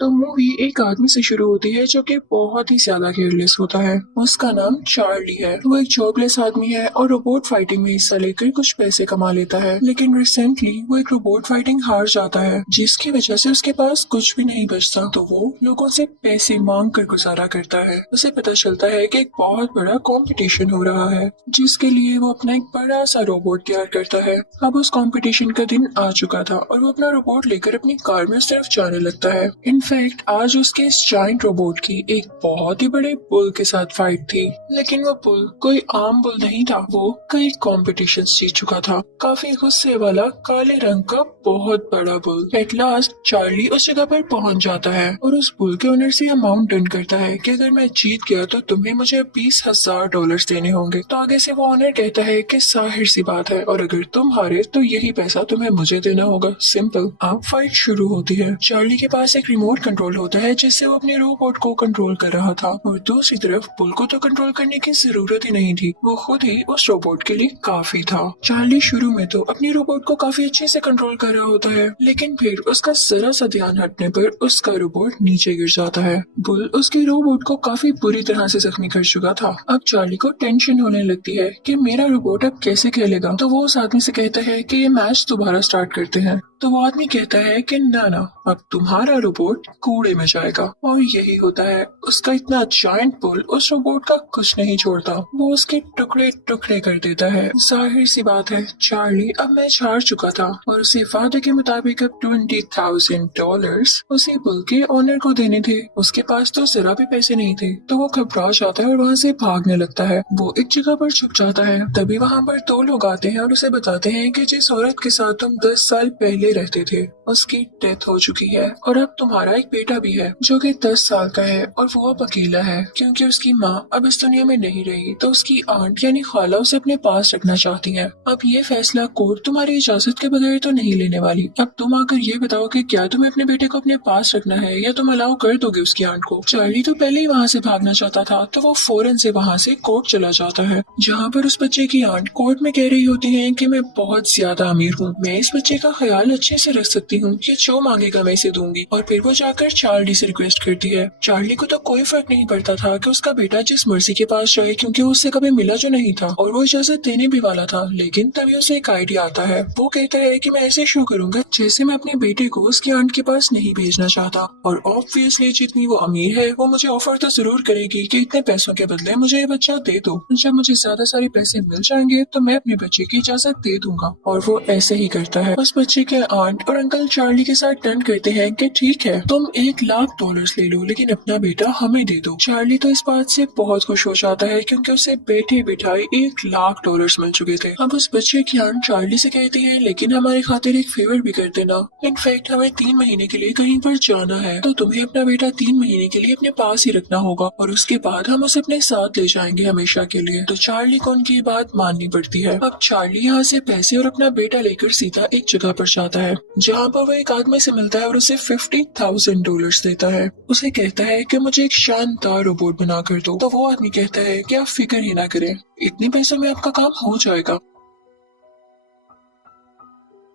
तो मूवी एक आदमी से शुरू होती है जो कि बहुत ही ज्यादा केयरलेस होता है। उसका नाम चार्ली है। वो एक जॉबलेस आदमी है और रोबोट फाइटिंग में हिस्सा लेकर कुछ पैसे कमा लेता है, लेकिन रिसेंटली वो एक रोबोट फाइटिंग हार जाता है, जिसकी वजह से उसके पास कुछ भी नहीं बचता। तो वो लोगों से पैसे मांग कर गुजारा करता है। उसे पता चलता है कि एक बहुत बड़ा कंपटीशन हो रहा है, जिसके लिए वो अपना एक बड़ा सा रोबोट तैयार करता है। अब उस कंपटीशन का दिन आ चुका था और वो अपना रोबोट लेकर अपनी कार में उस तरफ जाने लगता है। इनफैक्ट आज उसके इस जाइंट रोबोट की एक बहुत ही बड़े बुल के साथ फाइट थी, लेकिन वो बुल कोई आम बुल नहीं था। वो कई कॉम्पिटिशन्स जीत चुका था। काफी गुस्से वाला काले रंग का बहुत बड़ा बुल। एट लास्ट चार्ली उस जगह पर पहुंच जाता है और उस बुल के ओनर से अमाउंट डन करता है कि अगर मैं जीत गया तो तुम्हें मुझे $20,000 देने होंगे। तो आगे से वो ओनर कहता है कि जाहिर सी बात है, और अगर तुम हारे तो यही पैसा तुम्हें मुझे देना होगा। सिंपल। अब फाइट शुरू होती है। चार्ली के पास एक रिमोट कंट्रोल होता है जिससे वो अपने रोबोट को कंट्रोल कर रहा था, और दूसरी तरफ बुल को तो कंट्रोल करने की जरूरत ही नहीं थी। वो खुद ही उस रोबोट के लिए काफी था। चार्ली शुरू में तो अपने रोबोट को काफी अच्छे से कंट्रोल कर रहा होता है, लेकिन फिर उसका जरा सा ध्यान हटने पर उसका रोबोट नीचे गिर जाता है। बुल उसके रोबोट को काफी बुरी तरह से जख्मी कर चुका था। अब चार्ली को टेंशन होने लगती है कि मेरा रोबोट अब कैसे खेलेगा। तो वो उस आदमी से कहता है कि ये मैच दोबारा स्टार्ट करते हैं। तो वो आदमी कहता है कि ना, अब तुम्हारा रोबोट कूड़े में जाएगा। और यही होता है। उसका इतना जायंट बुल उस रोबोट का कुछ नहीं छोड़ता। वो उसके टुकड़े टुकड़े कर देता है। जाहिर सी बात है, चार्ली अब मैच हार चुका था और उसे वादे के मुताबिक अब $20,000 उसे बुल के ओनर को देने थे। उसके पास तो जरा भी पैसे नहीं थे। तो वो घबरा जाता है और वहाँ से भागने लगता है। वो एक जगह पर छुप जाता है। तभी वहाँ पर दो लोग आते हैं और उसे बताते हैं कि जिस औरत के साथ तुम 10 साल पहले रहते थे उसकी डेथ हो चुकी है, और अब तुम्हारा एक बेटा भी है जो कि 10 साल का है, और वो अब अकेला है क्योंकि उसकी माँ अब इस दुनिया में नहीं रही। तो उसकी आंट यानी खाला उसे अपने पास रखना चाहती है। अब ये फैसला कोर्ट तुम्हारी इजाजत के बगैर तो नहीं लेने वाली। अब तुम आकर ये बताओ कि क्या तुम्हें अपने बेटे को अपने पास रखना है या तुम अलाउ कर दोगे उसकी आंट को। चार्ली तो पहले ही वहाँ से भागना चाहता था, तो वो फौरन से वहाँ से कोर्ट चला जाता है, जहाँ पर उस बच्चे की आंट कोर्ट में कह रही होती है कि मैं बहुत ज्यादा अमीर हूँ, मैं इस बच्चे का ख्याल अच्छे से रख सकती हूँ, ये जो मांगेगा मैं इसे दूंगी। और फिर वो जाकर चार्ली से रिक्वेस्ट करती है। चार्ली को तो कोई फर्क नहीं पड़ता था कि उसका बेटा जिस मर्सी के पास जाए, क्योंकि वो उससे कभी मिला जो नहीं था और वो इजाजत देने भी वाला था। लेकिन तभी उसे एक आइडिया आता है। वो कहता है कि मैं ऐसे शो करूंगा जैसे मैं अपने बेटे को उसकी आंट के पास नहीं भेजना चाहता, और ऑब्वियसली जितनी वो अमीर है वो मुझे ऑफर तो जरूर करेगी कि इतने पैसों के बदले मुझे ये बच्चा दे दो। जब मुझे ज्यादा सारे पैसे मिल जाएंगे तो मैं अपने बच्चे की इजाजत दे दूंगा। और वो ऐसे ही करता है। उस बच्चे के आंट और अंकल चार्ली के साथ डन करते हैं कि ठीक है, तुम $1,00,000 ले लो, लेकिन अपना बेटा हमें दे दो। चार्ली तो इस बात से बहुत खुश हो जाता है क्योंकि उसे बैठे बिठाए $1,00,000 मिल चुके थे। अब उस बच्चे की आंट चार्ली से कहती है, लेकिन हमारी खातिर एक फेवर भी कर देना। इनफैक्ट हमें 3 महीने के लिए कहीं पर जाना है, तो तुम्हें अपना बेटा 3 महीने के लिए अपने पास ही रखना होगा, और उसके बाद हम उसे अपने साथ ले जाएंगे हमेशा के लिए। तो चार्ली को उनकी बात माननी पड़ती है। अब चार्ली यहाँ से पैसे और अपना बेटा लेकर सीधा एक जगह पर जाता है, जहाँ पर वो एक आदमी से मिलता है और उसे $50,000 देता है। उसे कहता है कि मुझे एक शानदार रोबोट बना कर दो। तो वो आदमी कहता है कि आप फिक्र ही ना करें, इतने पैसों में आपका काम हो जाएगा।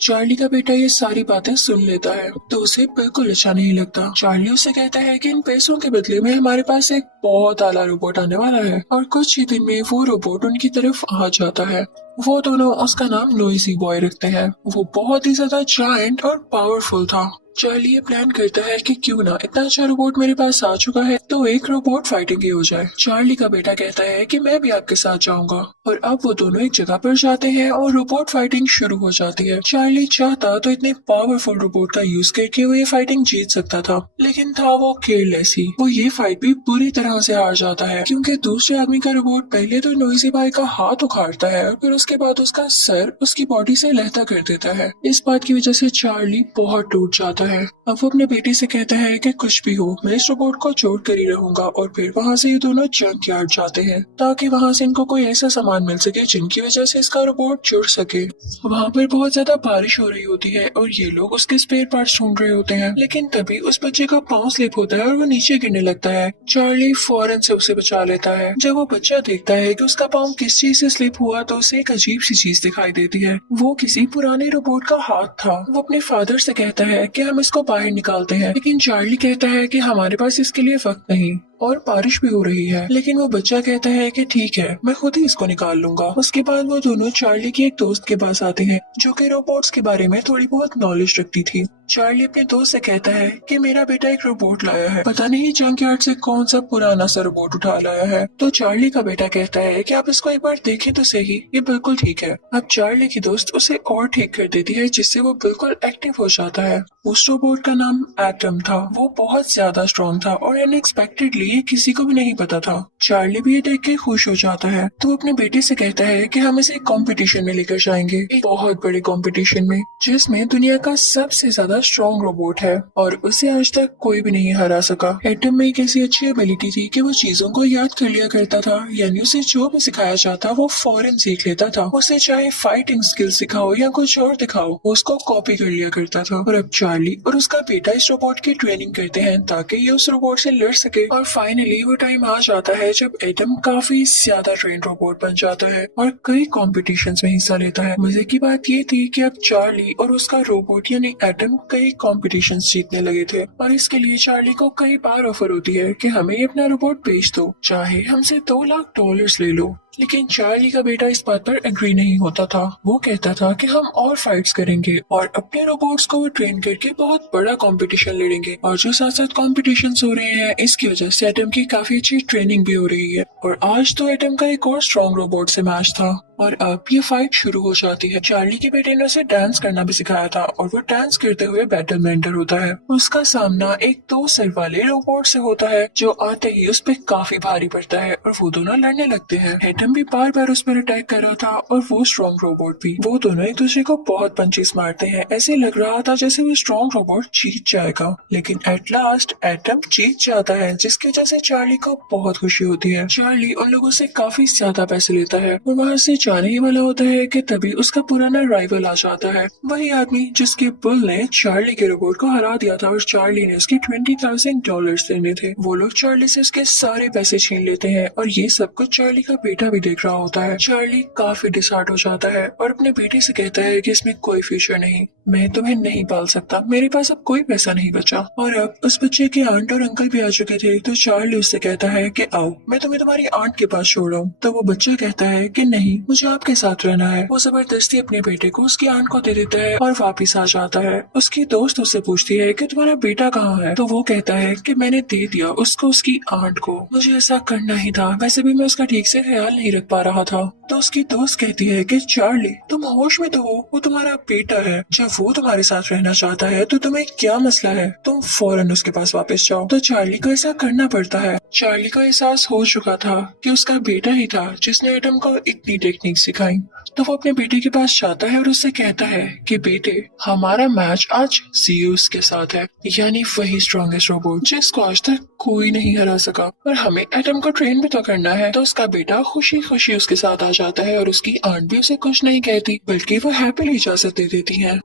चार्ली का बेटा ये सारी बातें सुन लेता है तो उसे बिल्कुल अच्छा नहीं लगता। चार्ली उसे कहता है कि इन पैसों के बदले में हमारे पास एक बहुत आला रोबोट आने वाला है, और कुछ ही दिन में वो रोबोट उनकी तरफ आ जाता है। वो दोनों उसका नाम नोइजी बॉय रखते हैं। वो बहुत ही ज्यादा जायंट और पावरफुल था। चार्ली ये प्लान करता है कि क्यों ना, इतना अच्छा रोबोट मेरे पास आ चुका है तो एक रोबोट फाइटिंग ही हो जाए। चार्ली का बेटा कहता है कि मैं भी आपके साथ जाऊंगा, और अब वो दोनों एक जगह पर जाते हैं और रोबोट फाइटिंग शुरू हो जाती है। चार्ली चाहता तो इतने पावरफुल रोबोट का यूज करके वो ये फाइटिंग जीत सकता था, लेकिन था वो केयरलेस ही। वो ये फाइट भी बुरी तरह से हार जाता है क्योंकि दूसरे आदमी का रोबोट पहले तो नोइजी बॉय का हाथ उखाड़ता है और फिर उसके बाद उसका सर उसकी बॉडी से लहता कर देता है। इस बात की वजह से चार्ली बहुत टूट जाता है। अब वो अपने बेटे से कहता है कि कुछ भी हो, मैं इस रोबोट को छोड़ कर ही रहूंगा, और फिर वहाँ से ये दोनों जंक यार्ड जाते हैं ताकि वहाँ से इनको कोई ऐसा सामान मिल सके जिनकी वजह से इसका रोबोट जुड़ सके। वहाँ पर बहुत ज्यादा बारिश हो रही होती है और ये लोग उसके स्पेयर पार्ट्स ढूंढ रहे होते हैं, लेकिन तभी उस बच्चे का पाँव स्लिप होता है और वो नीचे गिरने लगता है। चार्ली फौरन से उसे बचा लेता है। जब वो बच्चा देखता है कि उसका पाँव किस चीज से स्लिप हुआ तो उसे एक अजीब सी चीज दिखाई देती है। वो किसी पुराने रोबोट का हाथ था। वो अपने फादर से कहता है कि हम इसको बाहर निकालते हैं, लेकिन चार्ली कहता है कि हमारे पास इसके लिए वक्त नहीं और बारिश भी हो रही है। लेकिन वो बच्चा कहता है कि ठीक है, मैं खुद ही इसको निकाल लूंगा। उसके बाद वो दोनों चार्ली की एक दोस्त के पास आते हैं जो कि रोबोट्स के बारे में थोड़ी बहुत नॉलेज रखती थी। चार्ली अपने दोस्त से कहता है कि मेरा बेटा एक रोबोट लाया है, पता नहीं जंकयार्ड से कौन सा पुराना सा रोबोट उठा लाया है। तो चार्ली का बेटा कहता है कि आप इसको एक बार देखें तो सही, ये बिल्कुल ठीक है। अब चार्ली की दोस्त उसे और ठीक कर देती है जिससे वो बिल्कुल एक्टिव हो जाता है। उस रोबोट का नाम एटम था। वो बहुत ज्यादा स्ट्रॉन्ग था और अनएक्सपेक्टेडली ये किसी को भी नहीं पता था। चार्ली भी ये देख के खुश हो जाता है तो वो अपने बेटे से कहता है कि हम इसे एक कंपटीशन में लेकर जाएंगे, एक बहुत बड़े कंपटीशन में जिसमें दुनिया का सबसे ज्यादा स्ट्रॉन्ग रोबोट है और उसे आज तक कोई भी नहीं हरा सका। एटम में एक ऐसी अच्छी एबिलिटी थी कि वो चीजों को याद कर लिया करता था, यानी उसे जो भी सिखाया जाता वो फौरन सीख लेता था। उसे चाहे फाइटिंग स्किल सिखाओ या कुछ और दिखाओ, वो उसको कॉपी कर लिया करता था। और अब चार्ली और उसका बेटा इस रोबोट की ट्रेनिंग करते हैं ताकि ये उस रोबोट से लड़ सके। और फाइनली वो टाइम आ जाता है जब एटम काफी ज्यादा ट्रेन रोबोट बन जाता है और कई कॉम्पिटिशन्स में हिस्सा लेता है। मजे की बात ये थी कि अब चार्ली और उसका रोबोट यानी एटम कई कॉम्पिटिशन्स जीतने लगे थे और इसके लिए चार्ली को कई बार ऑफर होती है कि हमें अपना रोबोट बेच दो, चाहे हमसे $2 लाख ले लो। लेकिन चार्ली का बेटा इस बात पर एग्री नहीं होता था। वो कहता था कि हम और फाइट्स करेंगे और अपने रोबोट्स को ट्रेन करके बहुत बड़ा कंपटीशन लड़ेंगे। और जो साथ साथ कॉम्पिटिशन हो रहे हैं इसकी वजह से एटम की काफी अच्छी ट्रेनिंग भी हो रही है। और आज तो एटम का एक और स्ट्रॉन्ग रोबोट से मैच था और अब ये फाइट शुरू हो जाती है। चार्ली के बेटे ने उसे डांस करना भी सिखाया था और वो डांस करते हुए बैटल में एंटर होता है। उसका सामना एक 2 सिर वाले रोबोट से होता है जो आते ही उस पर काफी भारी पड़ता है और वो दोनों लड़ने लगते हैं। एटम भी बार बार उस पर अटैक कर रहा था और वो स्ट्रॉन्ग रोबोट भी। वो दोनों एक दूसरे को बहुत पंचेस मारते हैं। ऐसे लग रहा था जैसे वो स्ट्रॉन्ग रोबोट जीत जाएगा, लेकिन एट लास्ट एटम जीत जाता है जिसकी वजह से चार्ली को बहुत खुशी होती है। चार्ली उन लोगों से काफी ज्यादा पैसे लेता है और वहाँ से जाने ही वाला होता है कि तभी उसका पुराना राइवल आ जाता है, वही आदमी जिसके बुल ने चार्ली के रोबोट को हरा दिया था और चार्ली ने उसके $20,000 देने थे। वो लोग चार्ली से उसके सारे पैसे छीन लेते हैं और ये सब कुछ चार्ली का बेटा भी देख रहा होता है। चार्ली काफी डिसहार्ट हो जाता है और अपने बेटे से कहता है कि इसमें कोई फ्यूचर नहीं, मैं तुम्हें नहीं पाल सकता, मेरे पास अब कोई पैसा नहीं बचा। और अब उस बच्चे के आंट और अंकल भी आ चुके थे तो चार्ली उससे कहता है कि आओ मैं तुम्हें तुम्हारी आंट के पास छोड़ रहा हूँ। तो वो बच्चा कहता है कि नहीं, मुझे आपके साथ रहना है। वो जबरदस्ती अपने बेटे को उसकी आंट को दे देता है और वापिस आ जाता है। उसकी दोस्त उससे पूछती है कि तुम्हारा बेटा कहाँ है, तो वो कहता है कि मैंने दे दिया उसको उसकी आंट को, मुझे ऐसा करना ही था, वैसे भी मैं उसका ठीक से ख्याल नहीं रख पा रहा था। तो उसकी दोस्त कहती है कि चार्ली तुम होश में तो हो, वो तुम्हारा बेटा है, जब वो तुम्हारे साथ रहना चाहता है तो तुम्हें क्या मसला है, तुम फौरन उसके पास वापस जाओ। तो चार्ली को ऐसा करना पड़ता है। चार्ली को एहसास हो चुका था कि उसका बेटा ही था जिसने एटम को इतनी टेक्निक सिखाई। तो वो अपने बेटे के पास जाता है और उससे कहता है कि बेटे हमारा मैच आज ज़ीउस के साथ है, यानी वही स्ट्रॉन्गेस्ट रोबोट जिसको आज तक कोई नहीं हरा सका, और हमें एटम को ट्रेन भी तो करना है। तो उसका बेटा खुशी खुशी उसके साथ आ जाता है और उसकी आंट भी उसे कुछ नहीं कहती बल्कि वो हैप्पीली इजाजत दे देती है।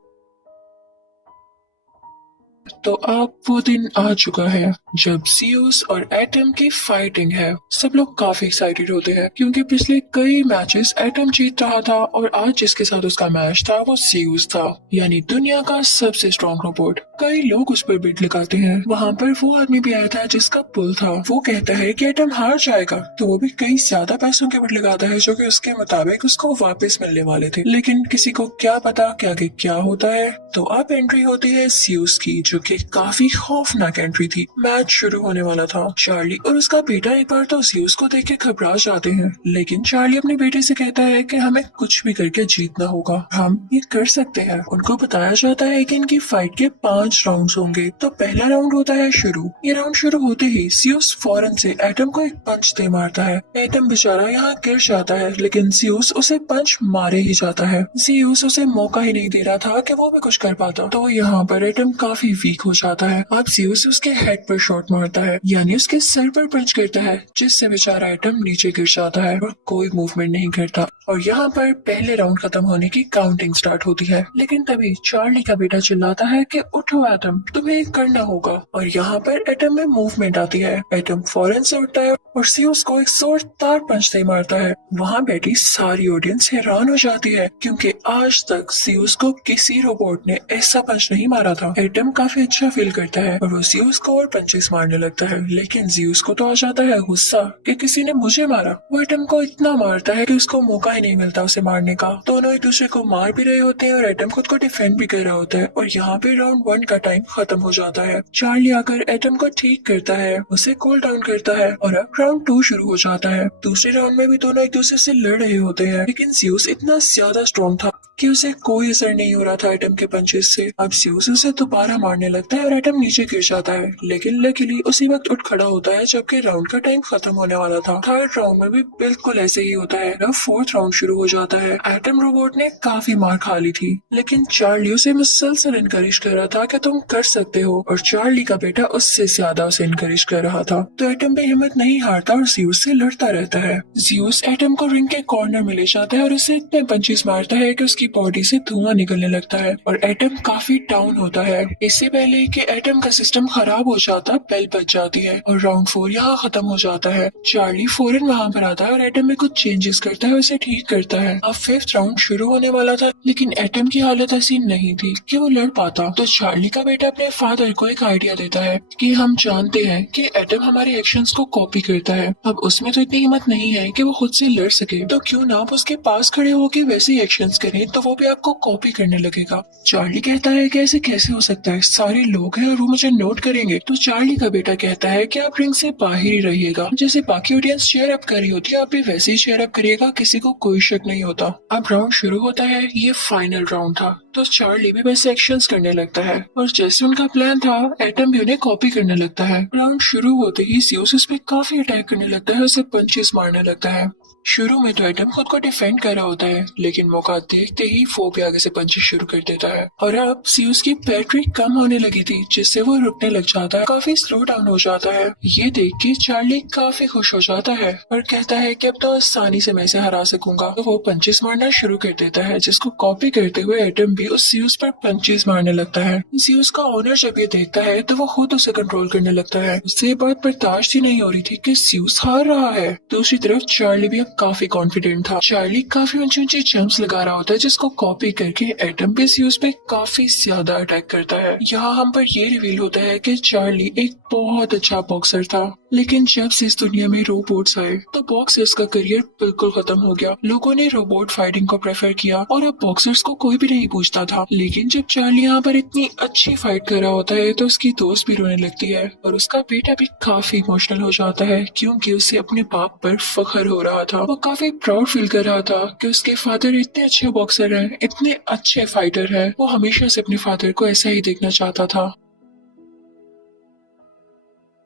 तो अब वो दिन आ चुका है जब ज़ीउस और एटम की फाइटिंग है। सब लोग काफी एक्साइटेड होते हैं क्योंकि पिछले कई मैचेस एटम जीत रहा था और आज जिसके साथ उसका मैच था वो ज़ीउस था, यानी दुनिया का सबसे स्ट्रॉन्ग रोबोट। कई लोग उस पर बिड लगाते हैं। वहाँ पर वो आदमी भी आया था जिसका पुल था। वो कहता है कि एटम हार जाएगा, तो वो भी कई ज्यादा पैसों के बिड लगाता है जो कि उसके मुताबिक उसको वापस मिलने वाले थे। लेकिन किसी को क्या पता कि आगे क्या होता है। तो अब एंट्री होती है ज़ीउस की जो कि काफी खौफनाक एंट्री थी। मैच शुरू होने वाला था। चार्ली और उसका बेटा एक बार तो ज़ीउस को देख के घबरा जाते हैं, लेकिन चार्ली अपने बेटे से कहता है कि हमें कुछ भी करके जीतना होगा, हम ये कर सकते हैं। उनको बताया जाता है कि इनकी फाइट के 5 राउंड्स होंगे। तो पहला राउंड होता है शुरू। ये राउंड शुरू होते ही ज़ीउस फौरन से एटम को एक पंच दे मारता है। एटम बेचारा यहाँ गिर जाता है, लेकिन ज़ीउस उसे पंच मारे ही जाता है। ज़ीउस उसे मौका ही नहीं दे रहा था कि वो भी कुछ कर पाता। तो यहाँ पर एटम काफी वीक हो जाता है। अब ज़ीउस उसके हेड पर शॉट मारता है, यानी उसके सर पर पंच करता है, जिससे बेचारा एटम नीचे गिर जाता है और कोई मूवमेंट नहीं करता। और यहाँ पर पहले राउंड खत्म होने की काउंटिंग स्टार्ट होती है। लेकिन तभी चार्ली का बेटा चिल्लाता है कि उठो एटम, तुम्हें ये करना होगा। और यहाँ पर एटम में मूवमेंट आती है। एटम फौरन से उठता है और सीयूस को एक जोरदार पंच से मारता है। वहाँ बैठी सारी ऑडियंस हैरान हो जाती है क्योंकि आज तक सीयूस को किसी रोबोट ने ऐसा पंच नहीं मारा था। एटम काफी अच्छा फील करता है और वो सीयूस को और पंचेस मारने लगता है, लेकिन सीयूस को तो आ जाता है गुस्सा कि किसी ने मुझे मारा। वो एटम को इतना मारता है कि उसको मौका ही नहीं मिलता उसे मारने का। दोनों एक दूसरे को मार भी रहे होते हैं और एटम खुद को डिफेंड भी कर रहा होता है और यहाँ पे राउंड 1 का टाइम खत्म हो जाता है। चार्ली आकर एटम को ठीक करता है, उसे कूल डाउन करता है और अब राउंड 2 शुरू हो जाता है। दूसरे राउंड में भी दोनों एक दूसरे से लड़ रहे होते हैं, लेकिन ज़्यूस इतना ज्यादा स्ट्रॉन्ग था कि उसे कोई असर नहीं हो रहा था एटम के पंचेस से। अब ज़्यूस उसे दोबारा मारने लगता है और एटम नीचे गिर जाता है, लेकिन लकीली उसी वक्त उठ खड़ा होता है जबकि राउंड का टाइम खत्म होने वाला था। थर्ड राउंड में भी बिल्कुल ऐसे ही होता है। अब फोर्थ राउंड शुरू हो जाता है। एटम रोबोट ने काफी मार खा ली थी, लेकिन चार्ली उसे मुसलसल इनकरेज कर रहा था कि तुम कर सकते हो, और चार्ली का बेटा उससे ज्यादा उसे इनकरेज कर रहा था। तो एटम भी हिम्मत नहीं हारता और ज़्यूस से लड़ता रहता है। ज़्यूस एटम को रिंग के कॉर्नर में ले जाता है और उसे इतने पंचेस मारता है कि उसकी बॉडी से धुआं निकलने लगता है और एटम काफी डाउन होता है। इससे पहले कि एटम का सिस्टम खराब हो जाता, बेल बज जाती है और राउंड 4 यहाँ खत्म हो जाता है। चार्ली फौरन वहाँ पर आता है और एटम में कुछ चेंजेस करता है, उसे ठीक करता है। अब फिफ्थ राउंड शुरू होने वाला था, लेकिन एटम की हालत ऐसी नहीं थी कि वो लड़ पाता। तो चार्ली का बेटा अपने फादर को एक आइडिया देता है कि हम जानते हैं कि एटम हमारे एक्शंस को कॉपी करता है। अब उसमें तो इतनी हिम्मत नहीं है कि वो खुद से लड़ सके, तो क्यों ना आप उसके पास खड़े होकर वैसे एक्शंस करें तो वो भी आपको कॉपी करने लगेगा। चार्ली कहता है कि ऐसे कैसे हो सकता है, सारे लोग हैं और वो मुझे नोट करेंगे। तो चार्ली का बेटा कहता है कि आप रिंग से बाहर ही रहिएगा, जैसे बाकी ऑडियंस चेयर अप कर रही होती है आप भी वैसे ही चेयर अप करिएगा, किसी को कोई शक नहीं होता। अब राउंड शुरू होता है, ये फाइनल राउंड था, तो चार्ली भी वैसे एक्शंस करने लगता है और जैसे उनका प्लान था एटम भी उन्हें कॉपी करने लगता है। राउंड शुरू होते ही ज़्यूस उस पे काफी अटैक करने लगता है, उसे पंचेस मारने लगता है। शुरू में तो एटम खुद को डिफेंड कर रहा होता है, लेकिन मौका देखते ही वो भी आगे से पंचेस शुरू कर देता है और अब ज़्यूस की बैटरी कम होने लगी थी, जिससे वो रुकने लग जाता है, काफी स्लो डाउन हो जाता है। ये देख के चार्ली काफी खुश हो जाता है और कहता है कि अब तो आसानी से मैं इसे हरा सकूंगा। तो वो पंचेस मारना शुरू कर देता है, जिसको कॉपी करते हुए एटम भी उस ज़्यूस पर पंचेस मारने लगता है। ज़्यूस का ओनर जब ये देखता है तो वो खुद उसे कंट्रोल करने लगता है। उससे ये बात बर्दाश्त ही नहीं हो रही थी कि ज़्यूस हार रहा है। दूसरी तरफ चार्ली भी अब काफी कॉन्फिडेंट था। चार्ली काफी ऊंची ऊंची जंप्स लगा रहा होता है, जिसको कॉपी करके एटम भी ज़्यूस पे काफी ज्यादा अटैक करता है। यहाँ हम पर ये रिवील होता है कि चार्ली एक बहुत अच्छा बॉक्सर था, लेकिन जब से इस दुनिया में रोबोट्स आए तो बॉक्सर्स का करियर बिल्कुल खत्म हो गया। लोगों ने रोबोट फाइटिंग को प्रेफर किया और अब बॉक्सर्स को कोई भी नहीं पूछता था। लेकिन जब चार्ली यहाँ पर इतनी अच्छी फाइट कर रहा होता है तो उसकी दोस्त भी रोने लगती है और उसका बेटा भी काफी इमोशनल हो जाता है, क्योंकि उसे अपने बाप पर फख्र हो रहा था। वो काफी प्राउड फील कर रहा था कि उसके फादर इतने अच्छे बॉक्सर हैं, इतने अच्छे फाइटर हैं। वो हमेशा से अपने फादर को ऐसा ही देखना चाहता था।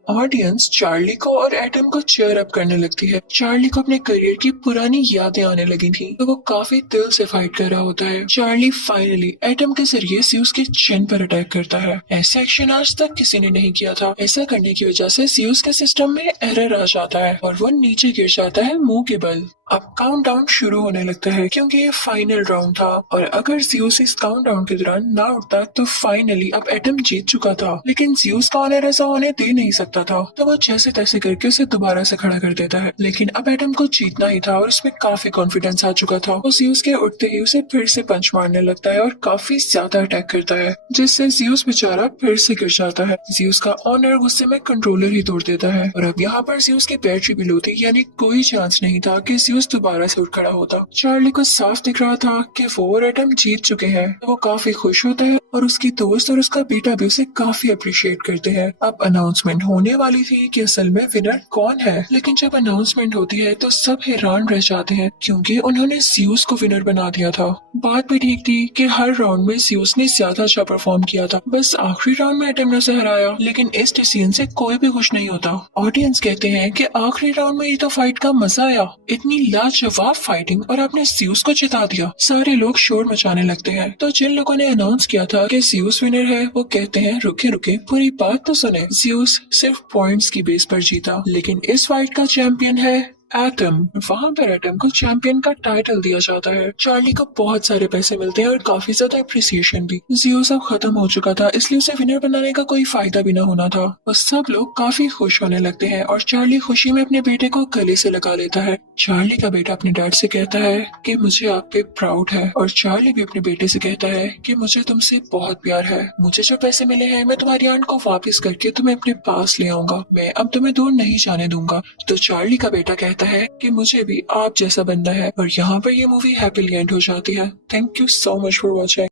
ऑडियंस चार्ली को और एटम को चेयर अप करने लगती है। चार्ली को अपने करियर की पुरानी यादें आने लगी थी, तो वो काफी दिल से फाइट कर रहा होता है। चार्ली फाइनली एटम के जरिए ज़्यूस के चिन पर अटैक करता है। ऐसा एक्शन आज तक किसी ने नहीं किया था। ऐसा करने की वजह से ज़्यूस के सिस्टम में एरर आ जाता है और वो नीचे गिर जाता है मुंह के बल। अब काउंटडाउन शुरू होने लगता है, क्योंकि ये फाइनल राउंड था और अगर ज़्यूस इस काउंटडाउन के दौरान ना उठता तो फाइनली अब एटम जीत चुका था। लेकिन ज़्यूस का ऑनर ऐसा होने दे नहीं सकता था, तो वो जैसे तैसे करके उसे दोबारा से खड़ा कर देता है। लेकिन अब एटम को जीतना ही था और उसमें काफी कॉन्फिडेंस आ चुका था। वो ज़्यूस के उठते ही उसे फिर से पंच मारने लगता है और काफी ज्यादा अटैक करता है, जिससे ज़्यूस बेचारा फिर से गिर जाता है। ज़्यूस का ऑनर गुस्से में कंट्रोलर ही तोड़ देता है और अब यहाँ पर ज़्यूस की बैटरी भी लो थी, यानी कोई चांस नहीं था कि ज़्यूस दोबारा से उठ खड़ा होता। चार्ली को साफ दिख रहा था कि वो और एटम जीत चुके हैं, तो वो काफी खुश होता है और उसकी दोस्त और उसका बेटा भी उसे काफी अप्रिशिएट करते हैं। अब अनाउंसमेंट होने वाली थी कि असल में विनर कौन है, लेकिन जब अनाउंसमेंट होती है तो सब हैरान रह जाते हैं, क्योंकि उन्होंने ज़्यूस को विनर बना दिया था। बात भी ठीक थी कि हर राउंड में ज़्यूस ने ज्यादा अच्छा परफॉर्म किया था, बस आखिरी राउंड में एटम ने उसे हराया। लेकिन इस डिसीजन से कोई भी खुश नहीं होता। ऑडियंस कहते हैं कि आखिरी राउंड में ये तो फाइट का मजा आया, इतनी लाजवाब फाइटिंग, और आपने ज़्यूस को जिता दिया। सारे लोग शोर मचाने लगते हैं। तो जिन लोगों ने अनाउंस किया था कि ज़्यूस विनर है, वो कहते हैं रुके रुके पूरी बात तो सुने। ज़्यूस सिर्फ पॉइंट्स की बेस पर जीता, लेकिन इस फाइट का चैंपियन है एटम। वहाँ पर एटम को चैंपियन का टाइटल दिया जाता है। चार्ली को बहुत सारे पैसे मिलते हैं और काफी ज्यादा अप्रिसिएशन भी। जियो सब खत्म हो चुका था, इसलिए उसे विनर बनाने का कोई फायदा भी न होना था। और सब लोग काफी खुश होने लगते हैं और चार्ली खुशी में अपने बेटे को गले से लगा लेता है। चार्ली का बेटा अपने डैड से कहता है कि मुझे आप पे प्राउड है, और चार्ली भी अपने बेटे से कहता है कि मुझे तुमसे बहुत प्यार है। मुझे जो पैसे मिले हैं मैं तुम्हारी आंट को वापस करके तुम्हें अपने पास ले आऊंगा। मैं अब तुम्हें दूर नहीं जाने दूंगा। तो चार्ली का बेटा कहता है कि मुझे भी आप जैसा बनना है। और यहाँ पर ये मूवी हैप्पीली एंड हो जाती है। Thank you so much for watching.